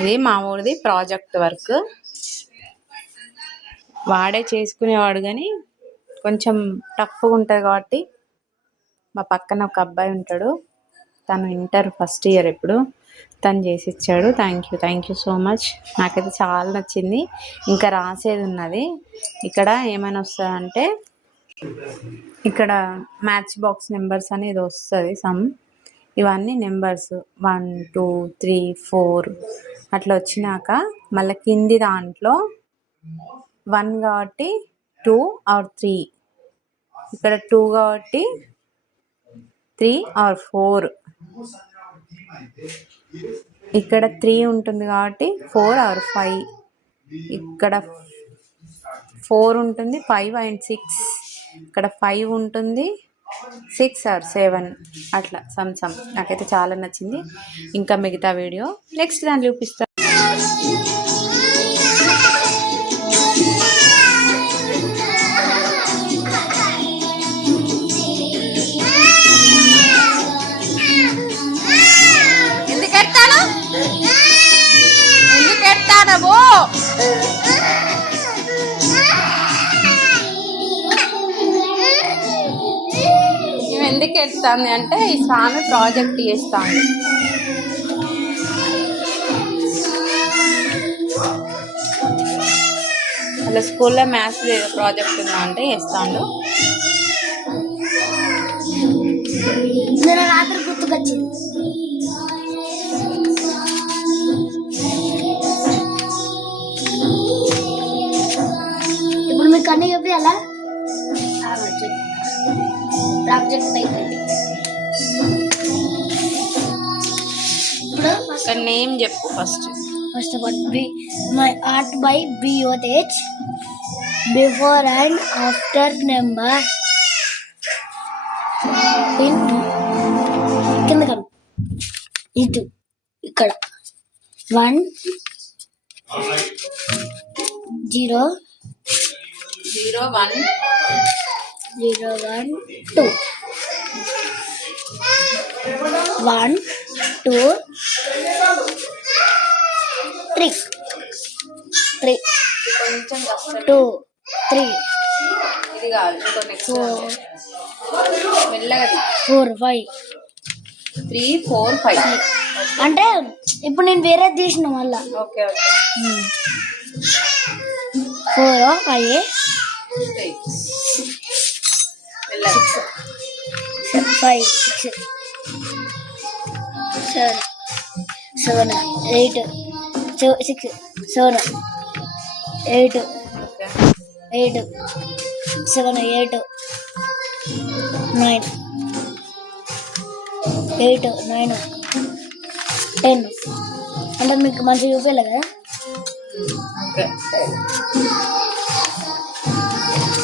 ఇది మా ఊరిది project work. వాడే చేసుకునేవాడు కానీ కొంచెం టఫ్గా ఉంటుంది కాబట్టి మా పక్కన ఒక అబ్బాయి ఉంటాడు, తను ఇంటర్ ఫస్ట్ ఇయర్ ఇప్పుడు, తను చేసి ఇచ్చాడు. Thank you so much. నాకైతే చాలా నచ్చింది. ఇంకా రాసేది ఉన్నది. ఇక్కడ ఏమైనా వస్తుందంటే ఇక్కడ మ్యాచ్ బాక్స్ నెంబర్స్ అనేది వస్తుంది సమ్. ఇవన్నీ నెంబర్స్ 1 2 3 4 అట్లా వచ్చినాక మళ్ళీ కింది దాంట్లో 1 కాబట్టి 2 ఆర్ 3, ఇక్కడ 2 కాబట్టి 3 ఆర్ 4, ఇక్కడ 3 ఉంటుంది కాబట్టి 4 ఆర్ 5, ఇక్కడ 4 ఉంటుంది 5 and 6, ఇక్కడ 5 ఉంటుంది 6 ఆర్ 7 అట్లా సమ్. నాకైతే చాలా నచ్చింది. ఇంకా మిగతా వీడియో నెక్స్ట్ దాన్ని చూపిస్తాను. ఎందుకు ఎడుతుంది అంటే ఈ స్వామి ప్రాజెక్ట్ చేస్తాను. అలా స్కూల్లో మ్యాథ్స్ ప్రాజెక్ట్ ఉందా అంటే చేస్తాడు. రాత్రి గుర్తుకొచ్చింది. ఇప్పుడు మీకు అన్నీ చెప్పి అలా ప్రాజెక్ట్ అయిపోయింది. ఇప్పుడు నేమ్ చెప్పు first of all my art by BOH before and after number కింద కను ఇటు ఇక్కడ 1 0 0 1 0 1 2 1 2 3 3 కొంచెం 2 3 ఇది కాదు. ఇంకో నెక్స్ట్ మెల్లగా 4 5 3 4 5 అంటే ఇప్పుడు నేను వేరే తీసిన మళ్ళా. ఓకే ఓకే 4 5 5 6 7 7 8 6 7 8 8 7 8 9 8 9 10 అంటే మీకు మంచిగా చూపించాలి కదా. ఓకే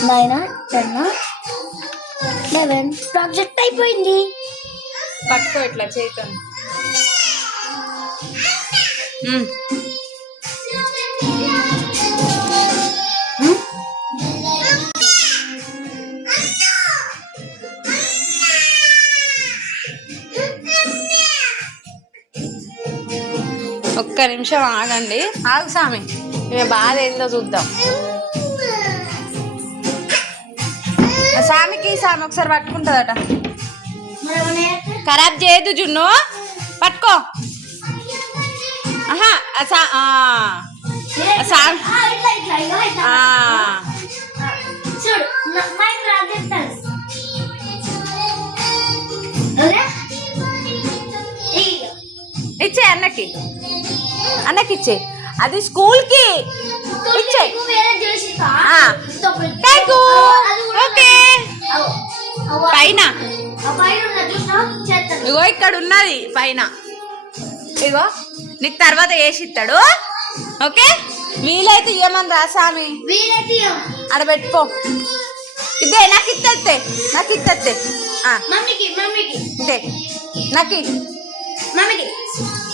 9 10 11 ప్రాజెక్ట్ అయిపోయింది. పట్టుకో ఇట్లా చేద్దాం. ఒక్క నిమిషం ఆగండి. ఆగు స్వామి, ఈమె బాధ ఏందో చూద్దాం. స్వామికి స్వామి ఒకసారి పట్టుకుంటుందట. ఖరాబ్ చేయదు జున్ను, పట్టుకో. ఇచ్చే అన్నకి, అన్నకి ఇచ్చే. అది స్కూల్ కి ఇచ్చే. ఓకే పైన ఇగో ఇక్కడ ఉన్నది పైన. ఇగో నీకు తర్వాత వేసి ఇస్తాడు. ఓకే వీలైతే ఇవ్వమని రా స్వామి, ఆడ పెట్టుకో. ఇదే నాకు ఇస్తే నాకు ఇస్తే నాకు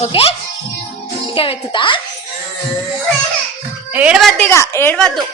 ఓకే. ఇక వెతుతా. ఏడవద్దు, ఇక ఏడవద్దు.